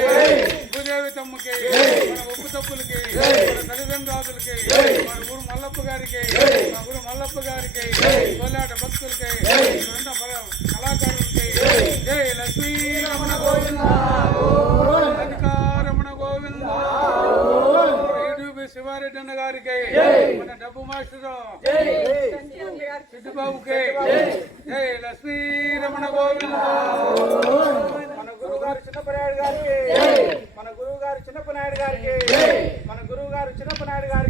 సీతమ్మకి మన ఉప్పు తప్పులకి మన తల్లిదండ్రులకి మన గురు మల్లప్ప గారికి మా గురు మల్లప్ప గారికి కోలాట భక్తులకి పల- కళాకారులకి. జై. లక్ష్మీ రమణ గోవింద. రమణ గోవింద. శివారెడ్డి అన్న గారికి మన డబ్బు మాస్టర్. సిద్ధిబాబుకి. జై. లక్ష్మీ రమణ గోవింద మన గురువు గారు చిన్నప్పనాయుడు గారికి. మన గురువు గారు చిన్నప్పనాయుడు గారికి